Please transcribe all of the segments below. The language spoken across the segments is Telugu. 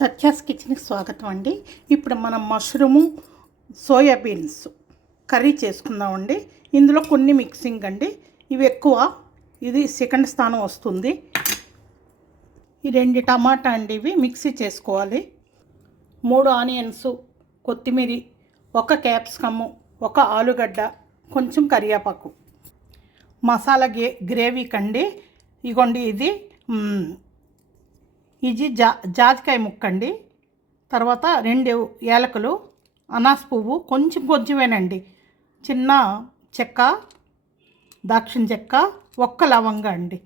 సత్యాస్ కిచెన్కి స్వాగతం అండి. ఇప్పుడు మనం మష్రూము సోయాబీన్స్ కర్రీ చేసుకుందామండి. ఇందులో కొన్ని మిక్సింగ్ అండి, ఇవి ఎక్కువ, ఇది సెకండ్ స్థానం వస్తుంది. ఈ 2 టమాటా అండి, ఇవి మిక్సీ చేసుకోవాలి. 3 ఆనియన్స్, కొత్తిమీర, 1 క్యాప్సికము, 1 ఆలుగడ్డ, కొంచెం కరివేపాకు. మసాలా గ్రేవీకి అండి ఇగోండి, ఇది జాజికాయ ముక్కండి, తర్వాత 2 ఏలకులు, అనాస పువ్వు, కొంచెమేనండి, చిన్న చెక్క, దాక్షిణ చెక్క, 1 లవంగా అండి,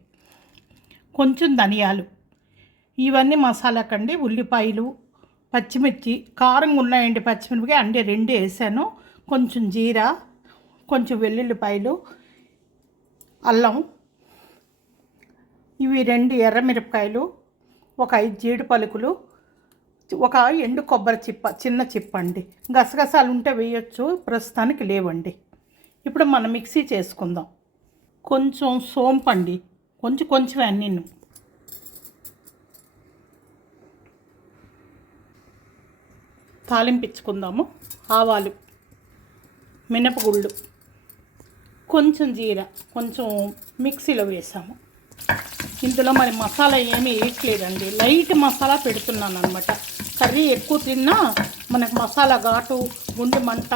కొంచెం ధనియాలు. ఇవన్నీ మసాలాకండి. ఉల్లిపాయలు, పచ్చిమిర్చి, కారంగా ఉన్నాయండి పచ్చిమిరపకాయ అండి, 2 వేసాను. కొంచెం జీరా, కొంచెం వెల్లుల్లిపాయలు, అల్లం, ఇవి 2 ఎర్రమిరపకాయలు, 1 5 జీడి పలుకులు, 1 ఎండు కొబ్బరి చిప్ప, చిన్న చిప్ప అండి. గసగసాలు ఉంటే వేయచ్చు, ప్రస్తుతానికి లేవండి. ఇప్పుడు మనం మిక్సీ చేసుకుందాం. కొంచెం సోంపు అండి, కొంచెం అన్నీ. తాలింపించుకుందాము. ఆవాలు, మినపగుళ్ళు, కొంచెం జీరా, కొంచెం మిక్సీలో వేసాము. ఇందులో మరి మసాలా ఏమీ వేయట్లేదండి, లైట్ మసాలా పెడుతున్నాను అనమాట. కర్రీ ఎక్కువ తిన్నా మనకు మసాలా ఘాటు, గుండె మంట,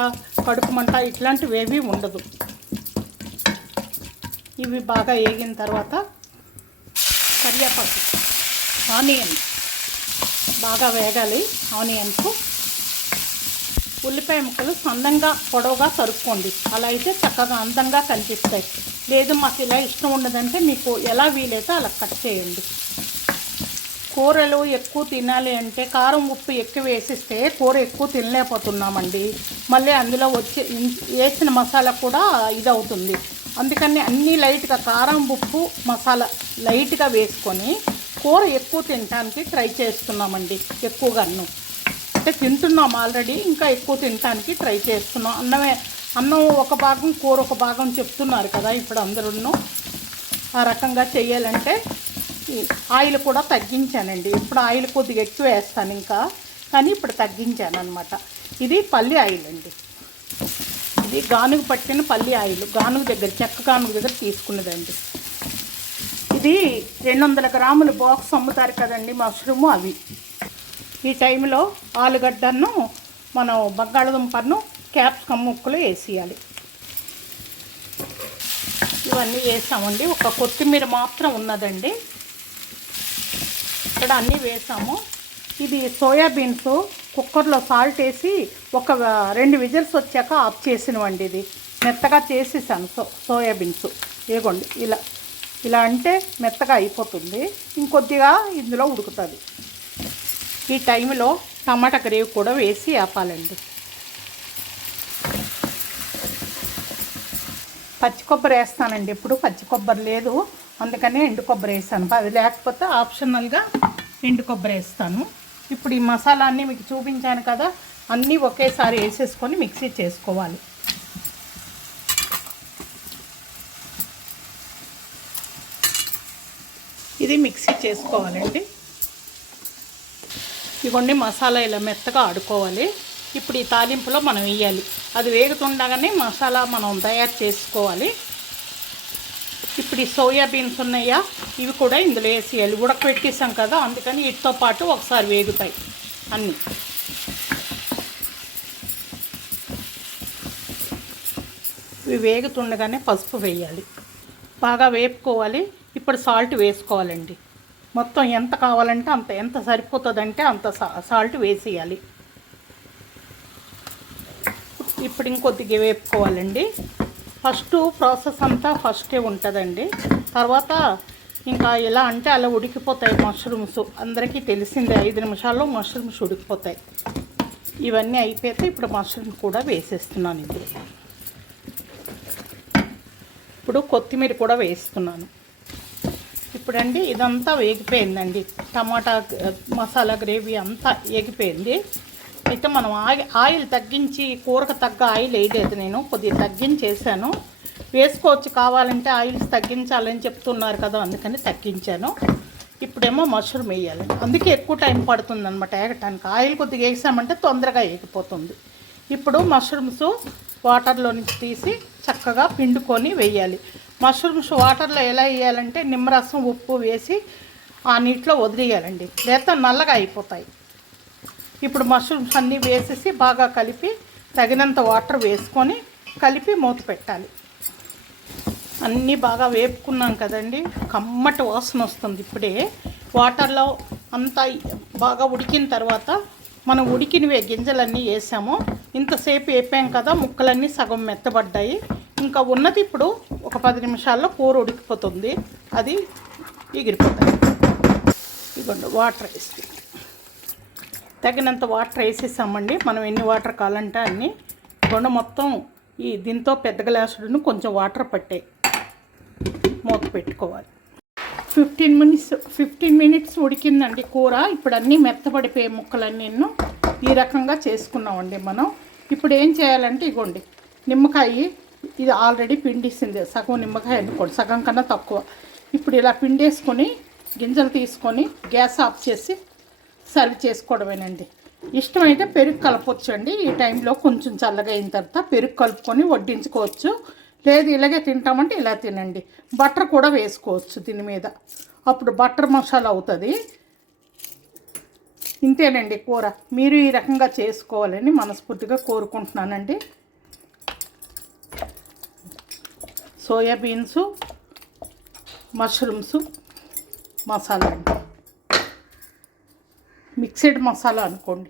కడుపు మంట ఇట్లాంటివి ఏమీ ఉండదు. ఇవి బాగా వేగిన తర్వాత కరివేపాకు, ఆనియన్ బాగా వేగాలి. ఆనియన్స్, ఉల్లిపాయ ముక్కలు సన్నంగా పొడవుగా తరుక్కోండి, అలా అయితే చక్కగా అందంగా కనిపిస్తాయి. లేదు మాకు ఇలా ఇష్టం ఉండదంటే మీకు ఎలా వీలైతే అలా కట్ చేయండి. కూరలు ఎక్కువ తినాలి అంటే కారం ఉప్పు ఎక్కువ వేసిస్తే కూర ఎక్కువ తినలేకపోతున్నామండి. మళ్ళీ అందులో వేసిన మసాలా కూడా ఇదవుతుంది. అందుకని అన్నీ లైట్గా కారం ఉప్పు మసాలా లైట్గా వేసుకొని కూర ఎక్కువ తినడానికి ట్రై చేస్తున్నామండి. ఎక్కువగాను అంటే తింటున్నాం ఆల్రెడీ, ఇంకా ఎక్కువ తినడానికి ట్రై చేస్తున్నాం. అన్నం ఒక భాగం, కూర ఒక భాగం చెప్తున్నారు కదా ఇప్పుడు అందరూ. ఆ రకంగా చేయాలంటే ఆయిల్ కూడా తగ్గించానండి. ఇప్పుడు ఆయిల్ కొద్దిగా ఎక్కువ వేస్తాను ఇంకా, కానీ ఇప్పుడు తగ్గించాను అనమాట. ఇది పల్లి ఆయిల్ అండి, ఇది గానుగ పట్టిన పల్లి ఆయిల్, గానుగ దగ్గర, చెక్క గానుగ దగ్గర తీసుకున్నదండి. ఇది 200 గ్రాముల బాక్స్ అమ్ముతారు కదండి మష్రూము, అవి. ఈ టైంలో ఆలుగడ్డను, మనం బంగాళదుంపను, క్యాప్సికమ్ ముక్కలు వేసేయాలి. ఇవన్నీ వేసామండి. 1 కొత్తిమీర మాత్రం ఉన్నదండి. ఇక్కడ అన్నీ వేసాము. ఇది సోయాబీన్స్ కుక్కర్లో సాల్ట్ వేసి 2 విజిల్స్ వచ్చాక ఆఫ్ చేసినవండి. ఇది మెత్తగా చేసేసాను సోయాబీన్స్. ఇదిగోండి, ఇలా అంటే మెత్తగా అయిపోతుంది, ఇంకొద్దిగా ఇందులో ఉడుకుతుంది. ఈ టైంలో టమాటా గ్రేవీ కూడా వేసి ఆపాలండి. పచ్చి కొబ్బరి వేస్తానండి, ఇప్పుడు పచ్చి కొబ్బరి లేదు, అందుకని ఎండు కొబ్బరి వేస్తాను. అది లేకపోతే ఆప్షనల్గా ఎండు కొబ్బరి వేస్తాను. ఇప్పుడు ఈ మసాలా అన్నీ మీకు చూపించాను కదా, అన్నీ ఒకేసారి వేసేసుకొని మిక్సీ చేసుకోవాలి. ఇది మిక్సీ చేసుకోవాలండి. ఇవన్నీ మసాలా ఇలా మెత్తగా ఆడుకోవాలి. ఇప్పుడు ఈ తాలింపులో మనం వేయాలి. అది వేగుతుండగానే మసాలా మనం తయారు చేసుకోవాలి. ఇప్పుడు ఈ సోయాబీన్స్ ఉన్నాయా, ఇవి కూడా ఇందులో వేసేయాలి. ఉడకపెట్టేసాం కదా, అందుకని వీటితో పాటు ఒకసారి వేగుతాయి అన్నీ. ఇవి వేగుతుండగానే పసుపు వేయాలి, బాగా వేపుకోవాలి. ఇప్పుడు సాల్ట్ వేసుకోవాలండి. మొత్తం ఎంత కావాలంటే అంత, ఎంత సరిపోతుందంటే అంత సాల్ట్ వేసేయాలి. ఇప్పుడు ఇంకొద్దిగా వేపుకోవాలండి. ఫస్ట్ ప్రాసెస్ అంతా ఫస్టే ఉంటుందండి, తర్వాత ఇంకా ఎలా అంటే అలా ఉడికిపోతాయి మష్రూమ్స్. అందరికీ తెలిసిందే, 5 నిమిషాల్లో మష్రూమ్స్ ఉడికిపోతాయి. ఇవన్నీ అయిపోతే ఇప్పుడు మష్రూమ్ కూడా వేసేస్తున్నాను. ఇప్పుడు కొత్తిమీర కూడా వేస్తున్నాను. ఇప్పుడండి ఇదంతా వేగిపోయిందండి, టమాటా మసాలా గ్రేవీ అంతా వేగిపోయింది. అయితే మనం ఆయిల్ తగ్గించి, కూరకు తగ్గ ఆయిల్ వేయలేదు, నేను కొద్దిగా తగ్గించేసాను. వేసుకోవచ్చు కావాలంటే, ఆయిల్స్ తగ్గించాలని చెప్తున్నారు కదా, అందుకని తగ్గించాను. ఇప్పుడేమో మష్రూమ్ వేయాలి. అందుకే ఎక్కువ టైం పడుతుంది అనమాట వేగటానికి. ఆయిల్ కొద్దిగా వేసామంటే తొందరగా వేగిపోతుంది. ఇప్పుడు మష్రూమ్స్ వాటర్లో నుంచి తీసి చక్కగా పిండుకొని వేయాలి. మష్రూమ్స్ వాటర్లో ఎలా వేయాలంటే నిమ్మరసం ఉప్పు వేసి ఆ నీటిలో వదిలేయాలండి, లేకపోతే నల్లగా అయిపోతాయి. ఇప్పుడు మష్రూమ్స్ అన్నీ వేసేసి బాగా కలిపి తగినంత వాటర్ వేసుకొని కలిపి మూత పెట్టాలి. అన్నీ బాగా వేపుకున్నాం కదండి, కమ్మటి వాసన వస్తుంది. ఇప్పుడే వాటర్లో అంతా బాగా ఉడికిన తర్వాత మనం ఉడికినవే గింజలన్నీ వేసాము. ఇంతసేపు వేపాం కదా, ముక్కలన్నీ సగం మెత్తబడ్డాయి. ఇంకా ఉన్నది ఇప్పుడు ఒక 10 నిమిషాల్లో కూర ఉడికిపోతుంది, అది ఎగిరిపోతుంది. ఇదిగోండి వాటర్ వేసి తగినంత వాటర్ వేసేసామండి. మనం ఎన్ని వాటర్ కావాలంటే అన్నీ. ఇదిగోండి మొత్తం ఈ దీంతో పెద్ద గ్లాసులను కొంచెం వాటర్ పట్టాయి. మూత పెట్టుకోవాలి. 15 మినిట్స్ ఉడికిందండి కూర. ఇప్పుడు అన్నీ మెత్తబడిపోయే ముక్కలన్నీ ఈ రకంగా చేసుకున్నామండి మనం. ఇప్పుడు ఏం చేయాలంటే ఇగోండి నిమ్మకాయ, ఇది ఆల్రెడీ పిండిసింది, సగం నిమ్మకాయ అనుకోండి, సగం కన్నా తక్కువ. ఇప్పుడు ఇలా పిండేసుకొని గింజలు తీసుకొని గ్యాస్ ఆఫ్ చేసి సర్వ్ చేసుకోవడమేనండి. ఇష్టమైతే పెరుగు కలపొచ్చండి. ఈ టైంలో కొంచెం చల్లగా అయిన తర్వాత పెరుగు కలుపుకొని వడ్డించుకోవచ్చు. లేదు ఇలాగే తింటామంటే ఇలా తినండి. బటర్ కూడా వేసుకోవచ్చు దీని మీద, అప్పుడు బటర్ మసాలా అవుతుంది. ఇంతేనండి కూర. మీరు ఈ రకంగా చేసుకోవాలని మనస్ఫూర్తిగా కోరుకుంటున్నానండి. సోయాబీన్స్ మష్రూమ్స్ మసాలా అండి, మిక్స్డ్ మసాలా అనుకోండి.